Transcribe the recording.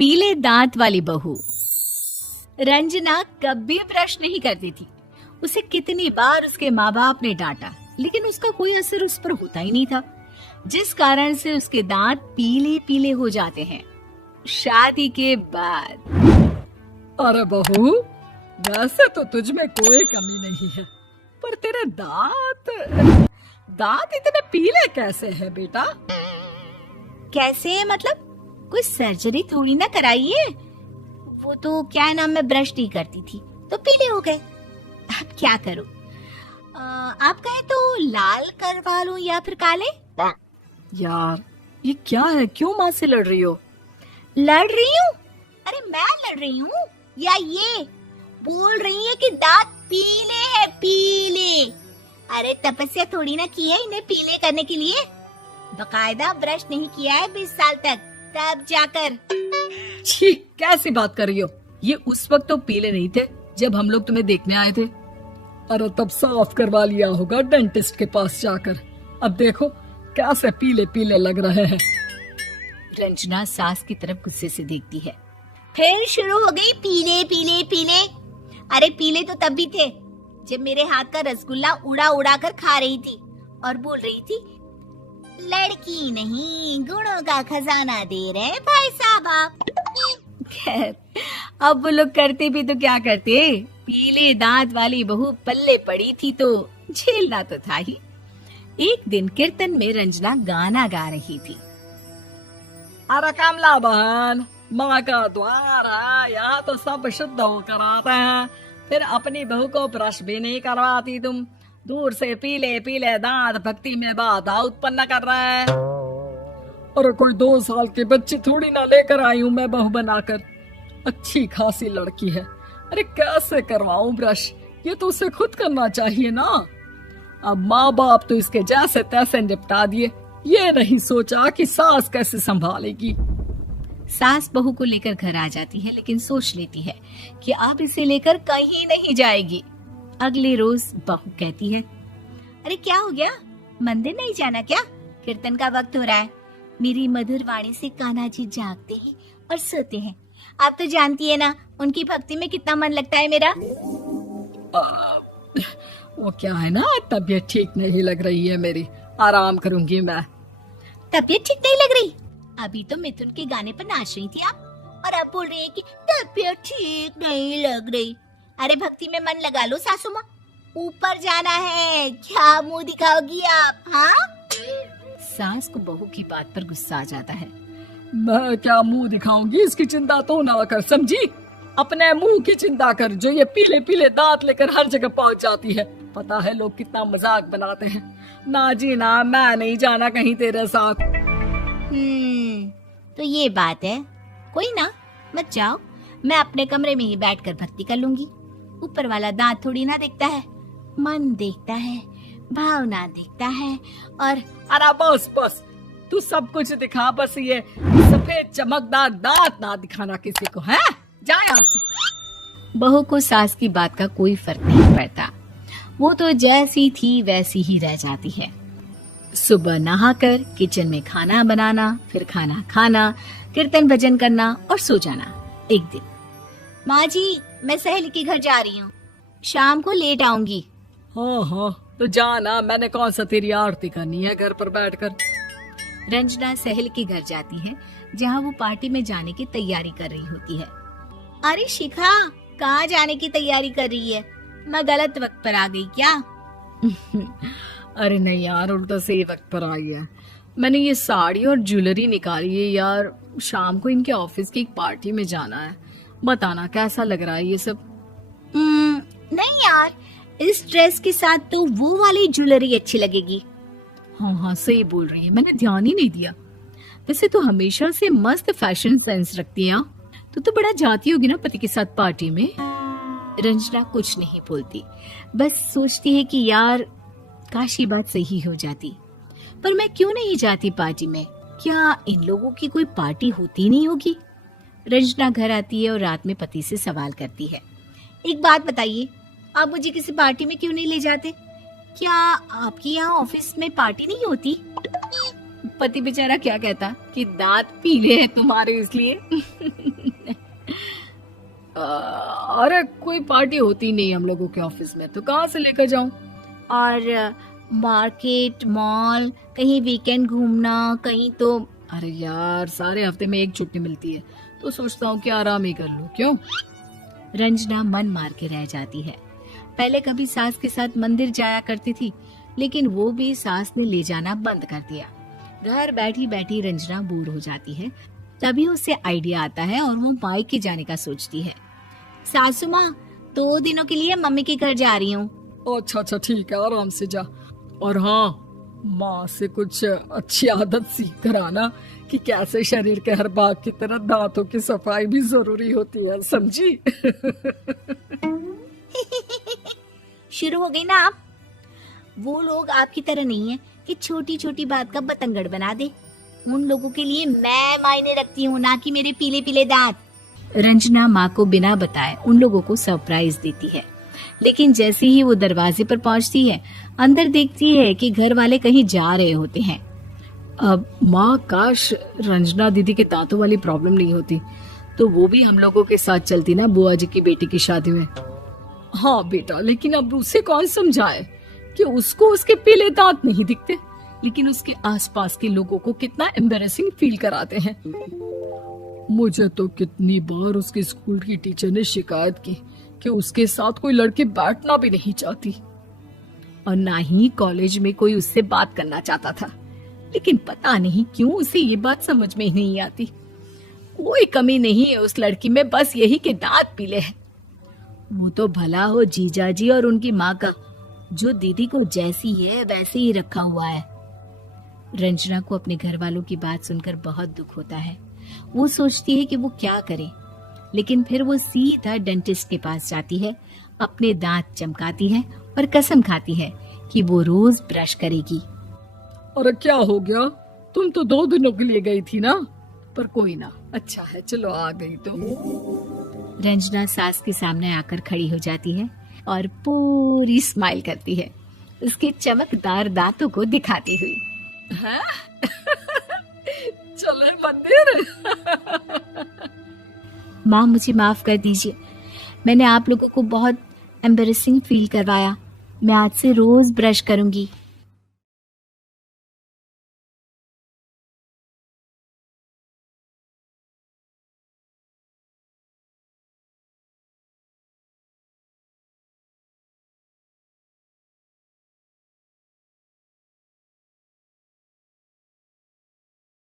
पीले दांत वाली बहू। रंजना कभी ब्रश नहीं करती थी। उसे कितनी बार उसके माँ बाप ने डांटा, लेकिन उसका कोई असर उस पर होता ही नहीं था, जिस कारण से उसके दांत पीले पीले हो जाते हैं। शादी के बाद। अरे बहू, वैसे तो तुझ में कोई कमी नहीं है, पर तेरे दांत इतने पीले कैसे हैं बेटा? कैसे मतलब? कोई सर्जरी थोड़ी ना कराई है। वो तो क्या है ना, मैं ब्रश नहीं करती थी तो पीले हो गए। अब क्या करूं? आप कहें तो लाल करवा लूं या फिर काले? यार ये क्या है, क्यों माँ से लड़ रही हो? लड़ रही हूँ? अरे मैं लड़ रही हूँ या ये बोल रही है कि दांत पीले हैं, पीले। अरे तपस्या थोड़ी ना की है इन्हें पीले करने के लिए। बकायदा ब्रश नहीं किया है 20 साल तक, तब जाकर। छी, कैसी बात कर रही हो? ये उस वक्त तो पीले नहीं थे जब हम लोग तुम्हें देखने आए थे। अरे तब साफ करवा लिया होगा डेंटिस्ट के पास जाकर। अब देखो कैसे पीले पीले लग रहे हैं। रंजना सास की तरफ गुस्से से देखती है। फिर शुरू हो गई पीले पीले पीले। अरे पीले तो तब भी थे जब मेरे हाथ का रसगुल्ला उड़ा उड़ा कर खा रही थी और बोल रही थी, लड़की नहीं गुणों का खजाना दे रहे भाई साहब आप। खैर, अब वो लोग करते भी तो क्या करते, पीले दांत वाली बहू पल्ले पड़ी थी तो झेलना तो था ही। एक दिन कीर्तन में रंजना गाना गा रही थी। अरे कमला बहन, माँ का द्वार है, यहाँ तो सब शुद्ध होकर आते हैं, फिर अपनी बहू को ब्रश भी नहीं करवाती तुम। दूर से पीले पीले दांत भक्ति में बाधा उत्पन्न कर रहे हैं। अरे कोई 2 साल के बच्चे थोड़ी ना लेकर आई हूँ मैं बहू बनाकर। अच्छी खासी लड़की है, अरे कैसे करवाऊं ब्रश? ये तो उसे खुद करना चाहिए ना। अब माँ बाप तो इसके जैसे तैसे निपटा दिए, ये नहीं सोचा कि सास कैसे संभालेगी। सास बहू को लेकर घर आ जाती है, लेकिन सोच लेती है कि अब इसे लेकर कहीं नहीं जाएगी। अगले रोज बहू कहती है, अरे क्या हो गया, मंदिर नहीं जाना क्या? कीर्तन का वक्त हो रहा है। मेरी मधुर वाणी से कान्हा जी जागते हैं और सोते हैं। आप तो जानती है ना उनकी भक्ति में कितना मन लगता है मेरा। वो क्या है ना, तबीयत ठीक नहीं लग रही है मेरी, आराम करूंगी मैं। तबीयत ठीक नहीं लग रही? अभी तो मिथुन के गाने पर नाच रही थी आप, और अब बोल रही है कि तबीयत ठीक नहीं लग रही। अरे भक्ति में मन लगा लो सासू माँ, ऊपर जाना है, क्या मुंह दिखाओगी आप? हाँ? सास को बहू की बात पर गुस्सा आ जाता है। मैं क्या मुंह दिखाऊंगी, इसकी चिंता तो ना कर, समझी? अपने मुंह की चिंता कर, जो ये पीले पीले दांत लेकर हर जगह पहुंच जाती है। पता है लोग कितना मजाक बनाते हैं। ना जी ना, मैं नहीं जाना कहीं तेरे साथ। तो ये बात है। कोई ना, मत जाओ, मैं अपने कमरे में ही बैठकर भक्ति कर लूंगी। ऊपर वाला दांत थोड़ी ना देखता है, मन देखता है, भावना देखता है। और अरे बस बस, तू सब कुछ दिखा, बस ये सफेद चमकदार दांत ना दिखाना किसी को, है? जा यहाँ से। बहू को सास की बात का कोई फर्क नहीं पड़ता, वो तो जैसी थी वैसी ही रह जाती है। सुबह नहाकर किचन में खाना बनाना, फिर खाना खाना, कीर्तन भजन करना और सो जाना। एक दिन, माँ जी मैं सहेली के घर जा रही हूँ, शाम को लेट आऊंगी। हाँ हाँ तो जाना, मैंने कौन सा तेरी आरती करनी है घर पर बैठकर। रंजना सहेली के घर जाती है, जहाँ वो पार्टी में जाने की तैयारी कर रही होती है। अरे शिखा, कहाँ जाने की तैयारी कर रही है? मैं गलत वक्त पर आ गई क्या? अरे नहीं यार, उल्टा सही वक्त पर आ गया। मैंने ये साड़ी और ज्वेलरी निकाली है यार, शाम को इनके ऑफिस की एक पार्टी में जाना है। बताना कैसा लग रहा है ये सब? नहीं यार, इस ड्रेस के साथ तो वो वाली ज्वेलरी अच्छी लगेगी। हाँ हाँ सही बोल रही है, मैंने ध्यान ही नहीं दिया। वैसे तो हमेशा से मस्त फैशन सेंस रखती है। तो बड़ा जाती होगी ना पति के साथ पार्टी में। रंजना कुछ नहीं बोलती, बस सोचती है कि यार काश ये बात सही हो जाती, पर मैं क्यों नहीं जाती पार्टी में? क्या इन लोगों की कोई पार्टी होती नहीं होगी? रंजना घर आती है और रात में पति से सवाल करती है, एक बात बताइए, आप मुझे किसी पार्टी में क्यों नहीं ले जाते? क्या आपकी यहाँ ऑफिस में पार्टी नहीं होती? पति बेचारा क्या कहता कि दांत पीले हैं तुम्हारे इसलिए। अरे कोई पार्टी होती नहीं हम लोगों के ऑफिस में, तो कहाँ से लेकर जाऊं? और मार्केट, मॉल, कहीं वीकेंड घूमना, कहीं तो। अरे यार सारे हफ्ते में एक छुट्टी मिलती है, तो सोचता हूँ कि आराम ही कर लूं। क्यों? रंजना मन मार के रह जाती है। पहले कभी सास के साथ मंदिर जाया करती थी, लेकिन वो भी सास ने ले जाना बंद कर दिया। घर बैठी बैठी रंजना बोर हो जाती है। तभी उसे आइडिया आता है और वो मायके जाने का सोचती है। सासू माँ, 2 दिनों के लिए मम्मी के घर जा रही हूँ। अच्छा ठीक है, आराम से जा। और हाँ, माँ से कुछ अच्छी आदत सीख कर आना कि कैसे शरीर के हर भाग की तरह दांतों की सफाई भी जरूरी होती है, समझी? शुरू हो गई ना आप। वो लोग आपकी तरह नहीं है कि छोटी छोटी बात का बतंगड़ बना दे। उन लोगों के लिए मैं मायने रखती हूँ, ना कि मेरे पीले पीले दांत। रंजना माँ को बिना बताए उन लोगों को सरप्राइज देती है, लेकिन जैसे ही वो दरवाजे पर पहुंचती है, अंदर देखती है कि घर वाले कहीं जा रहे होते हैं। अब माँ, काश रंजना दीदी के दांतों वाली प्रॉब्लम नहीं होती, तो वो भी हम लोगों के साथ चलती ना बुआ जी की बेटी की शादी में। हाँ बेटा, लेकिन अब उसे कौन समझाए कि उसको उसके पीले दांत नहीं दिखते, लेकिन उसके आसपास के लोगों को कितना एम्बैरेसिंग फील कराते हैं। मुझे तो कितनी बार उसके स्कूल की टीचर ने शिकायत की कि उसके साथ कोई लड़की बैठना भी नहीं चाहती, और ना ही कॉलेज में कोई उससे बात करना चाहता था। लेकिन पता नहीं क्यों उसे ये बात समझ में ही नहीं आती। कोई कमी नहीं है उस लड़की में, बस यही कि दांत पीले हैं। वो तो भला हो जीजा जी और उनकी माँ का, जो दीदी को जैसी है वैसे ही रखा हुआ है। रंजना को अपने घर वालों की बात सुनकर बहुत दुख होता है। वो सोचती है कि वो क्या करे, लेकिन फिर वो सीधा डेंटिस्ट के पास जाती है, अपने दांत चमकाती है और कसम खाती है कि वो रोज ब्रश करेगी। अरे क्या हो गया? तुम तो 2 दिनों के लिए गई थी ना, पर कोई ना, अच्छा है, चलो आ गई तो। रंजना सास के सामने आकर खड़ी हो जाती है और पूरी स्माइल करती है, उसके चमकदार दांतों को दिखाती हुई। हैं? चले मंदिर। माँ, मुझे माफ कर दीजिए, मैंने आप लोगों को बहुत एम्बैरेसिंग फील करवाया। मैं आज से रोज ब्रश करूंगी।